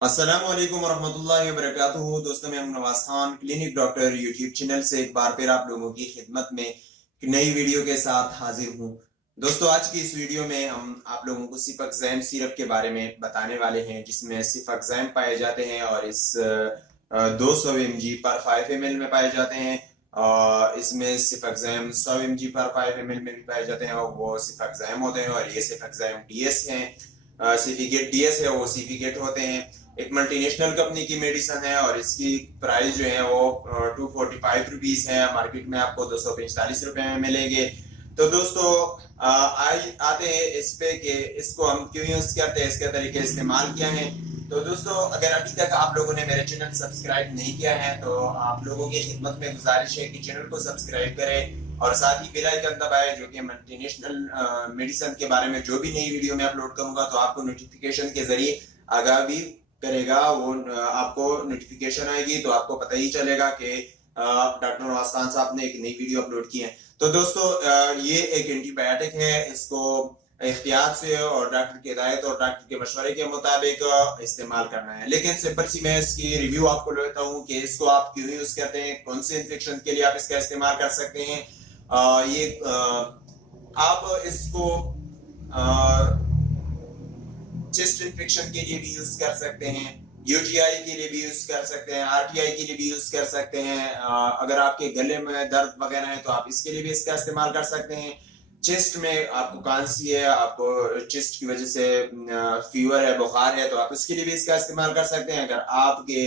अस्सलामुअलैकुम वरहमतुल्लाहि वबरकातुहू। दोस्तों, मैं हूं Nawaz Khan, clinic doctor YouTube channel से एक बार फिर आप लोगों की खिदमत में एक नई वीडियो के साथ हाजिर हूं। दोस्तों, आज की इस वीडियो में हम आप लोगों को सिफाक्ज़ैम सिरप के बारे में बताने वाले हैं, जिसमें सिफाक्ज़ैम पाए जाते हैं और इस 200 mg पर 5 ml में पाए जाते हैं। इसमें सिफाक्ज़ैम 100 mg पर 5 ml में भी पाए जाते हैं और वो सिफाक्ज़ैम होते हैं, और ये सिफाक्ज़ैम डीएस हैं। सिफिकेट डीएस है, वो सिफिकेट होते हैं। एक मल्टीनेशनल कंपनी की मेडिसिन है और इसकी प्राइस जो है वो 245 रुपीज है। मार्केट में आपको 245 रुपए में मिलेंगे। तो दोस्तों, आज आते हैं इस पे कि इसको हम क्यों यूज करते हैं, इसके तरीके इस्तेमाल क्या है। तो दोस्तों, अगर अभी तक आप लोगों ने मेरे चैनल सब्सक्राइब नहीं किया है तो आप लोगों की खिदमत में गुजारिश है कि चैनल को सब्सक्राइब करें और साथ ही बेल आइकन दबाएं, जो कि मल्टीनेशनल मेडिसिन के बारे में जो भी नई वीडियो में अपलोड करूंगा तो आपको नोटिफिकेशन के जरिए आगाही करेगा। वो आपको नोटिफिकेशन आएगी तो आपको पता ही चलेगा कि डॉक्टर नवाज खान साहब ने एक नई वीडियो अपलोड की है। तो दोस्तों, ये एक एंटीबायोटिक है। इसको एहतियात से और डॉक्टर की हिदायत और डॉक्टर के मशवरे के मुताबिक इस्तेमाल करना है। लेकिन सिंपल सी मैं इसकी रिव्यू आपको लेता हूँ कि इसको आप क्यों यूज करते हैं, कौन से इन्फेक्शन के लिए आप इसका इस्तेमाल कर सकते हैं। आप इसको चेस्ट इन्फेक्शन के लिए भी यूज कर सकते हैं, यूटीआई के लिए भी यूज कर सकते हैं, आरटीआई के लिए भी यूज कर सकते हैं। अगर आपके गले में दर्द वगैरह है तो आप इसके लिए भी इसका इस्तेमाल कर सकते हैं। चेस्ट में आपको खांसी है, आपको चेस्ट की वजह से फीवर है, बुखार है, तो आप इसके लिए भी इसका इस्तेमाल कर सकते हैं। अगर आपके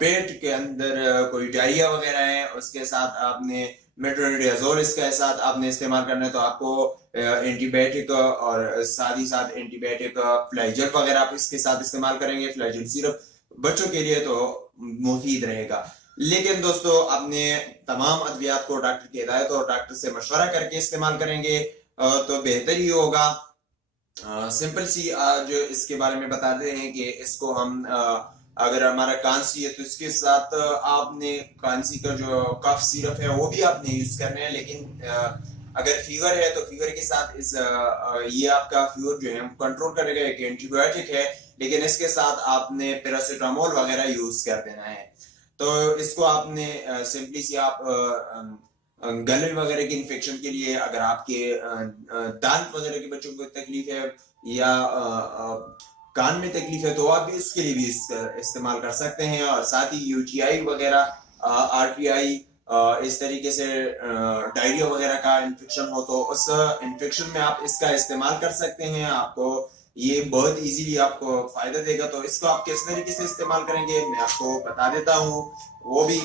पेट के अंदर कोई डायरिया वगैरह है, उसके साथ आपने मेट्रोनिडाजोल इसका साथ आपने इस्तेमाल करना है तो आपको एंटीबायोटिक और साथ ही साथ एंटीबायोटिक फ्लाइजल वगैरह आप इसके साथ इस्तेमाल करेंगे। फ्लाइजल सिरप बच्चों के लिए तो मुफीद रहेगा। लेकिन दोस्तों, अपने तमाम अद्वियात को डॉक्टर की हिदायत और डॉक्टर से मशवरा करके इस्तेमाल करेंगे तो बेहतर ही होगा। सिंपल सी आज इसके बारे में बताते हैं कि इसको हम अगर हमारा कांसी है तो इसके साथ आपने कांसी का जो कफ सिरप है वो भी आपने यूज करना है। लेकिन अगर फीवर है तो फीवर के साथ ये आपका फीवर जो है कंट्रोल करेगा, एक एंटीबायोटिक है, लेकिन इसके साथ आपने पैरासीटामोल वगैरह यूज कर देना है। तो इसको आपने सिंपली सी आप गले वगैरह की इन्फेक्शन के लिए, अगर आपके दांत वगैरह के बच्चों को तकलीफ है या कान में तकलीफ है तो आप भी इसके लिए भी इस्तेमाल कर सकते हैं। और साथ ही यूटीआई वगैरह, आरटीआई, इस तरीके से डायरिया वगैरह का इन्फेक्शन हो तो उस इन्फेक्शन में आप इसका इस्तेमाल कर सकते हैं। आपको ये बहुत इजीली आपको फायदा देगा। तो इसको आप किस तरीके से इस्तेमाल करेंगे मैं आपको बता देता हूँ। वो भी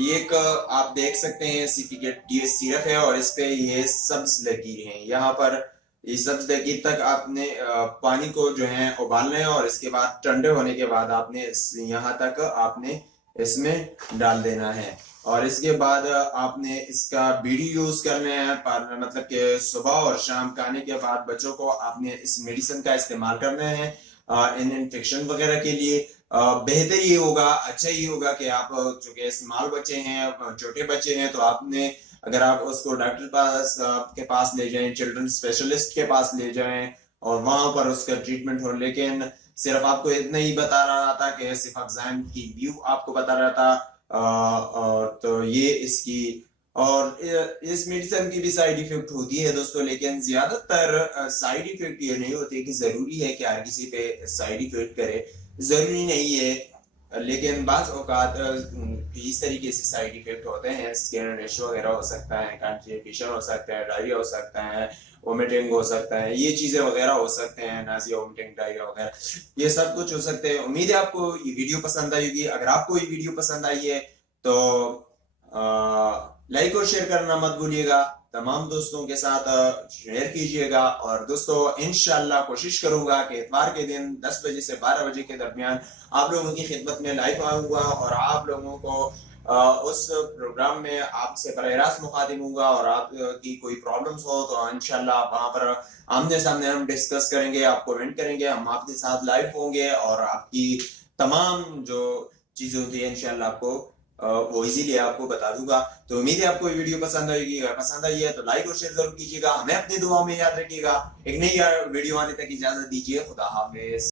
ये एक आप देख सकते हैं सिफिकेट डीएस सिरप है और इस पे ये सब्ज लकीर है। यहाँ पर ये सब्ज लकीर तक आपने पानी को जो है उबालना है और इसके बाद ठंडे होने के बाद आपने यहाँ तक आपने इसमें डाल देना है। और इसके बाद आपने इसका बीडी यूज करना है, मतलब कि सुबह और शाम खाने के बाद बच्चों को आपने इस मेडिसिन का इस्तेमाल करना है इन इन्फेक्शन वगैरह के लिए। बेहतर ये होगा, अच्छा ये होगा कि आप चूंकि स्मॉल बच्चे हैं, छोटे बच्चे हैं, तो आपने अगर आप उसको डॉक्टर के पास ले जाएं, चिल्ड्रन स्पेशलिस्ट के पास ले जाएं और वहां पर उसका ट्रीटमेंट हो। लेकिन सिर्फ आपको इतना ही बता रहा था कि सिफाक्ज़ैम की व्यू आपको बता रहा था। तो ये इसकी और इस मेडिसिन की भी साइड इफेक्ट होती है दोस्तों, लेकिन ज्यादातर साइड इफेक्ट ये नहीं होती कि जरूरी है कि हर किसी पे साइड इफेक्ट करे, जरूरी नहीं है। लेकिन बाज औकात इस तरीके से साइड इफेक्ट होते हैं। स्किन रैश वगैरह हो सकता है, कॉन्स्टिपेशन हो सकता है, डायरिया हो सकता है, वोमिटिंग हो सकता है, ये चीजें वगैरह हो सकते हैं, नाजिया, वोमिटिंग, डायरिया वगैरह, ये सब कुछ हो सकते हैं। उम्मीद है आपको ये वीडियो पसंद आएगी। अगर आपको ये वीडियो पसंद आई है तो लाइक और शेयर करना मत भूलिएगा, तमाम दोस्तों के साथ शेयर कीजिएगा। और दोस्तों, इंशाल्लाह कोशिश करूंगा कि इतवार के दिन 10 बजे से 12 बजे के दरमियान आप लोगों की खिदमत में लाइव आऊंगा और आप लोगों को उस प्रोग्राम में आपसे बराह रास्त मुखातिब होऊंगा और आपकी कोई प्रॉब्लम्स हो तो इंशाल्लाह वहां पर आमने सामने हम डिस्कस करेंगे, आप कमेंट करेंगे, हम आपके साथ लाइव होंगे और आपकी तमाम जो चीजें होती है इंशाल्लाह आपको वो इजीली आपको बता दूंगा। तो उम्मीद है आपको ये वीडियो पसंद आएगी। अगर पसंद आई है तो लाइक और शेयर जरूर कीजिएगा। हमें अपनी दुआओं में याद रखिएगा। एक नई वीडियो आने तक इजाजत दीजिए। खुदा हाफिज।